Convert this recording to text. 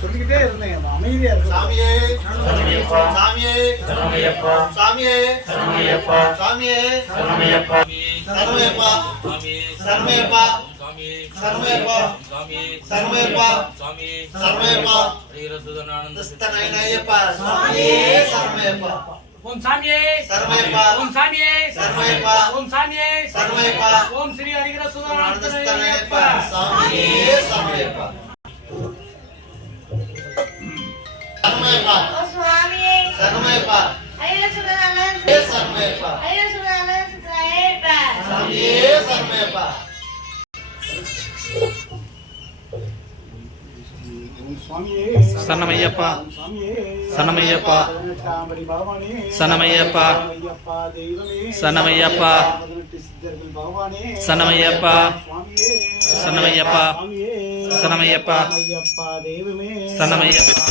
சொல்லிக்கிட்டே இருந்தேன் அமைதியா இருக்கு. சாமியே சரணமையப்பா, சாமியே சரணமையப்பா, சாமியே சரணமையப்பா, சாமியே சரணமையப்பா, சரணமையப்பா, சாமியே சரணமையப்பா, சாமியே சரணமையப்பா, சாமியே சரணமையப்பா, சாமியே சரணமையப்பா, ஸ்ரீரசுதனானந்தஸ்தனயனயப்பா, சாமியே சரணமையப்பா, ஓம் சாமியே சரணமையப்பா, ஓம் சாமியே சரணமையப்பா, ஓம் சாமியே சரணமையப்பா, ஓம் ஸ்ரீ ஹரிஹரசுதனானந்தஸ்தனயனயப்பா, சாமியே சரணமையப்பா. சரணமையப்பா, ஓ சுவாமியே சரணமையப்பா, ஹரிஹரசுதனானந்தஸ்தனயனயப்பா, சரணமையப்பா, ஹரிஹரசுதனானந்தஸ்தனயனயப்பா, சாமியே சரணமையப்பா. சரணமையப்பா, சரணமையப்பா, சரணமையப்பா, சரணமையப்பா, சரணமையப்பா, சரணமையப்பா, சரணமையப்பா, சரணமையப்பா,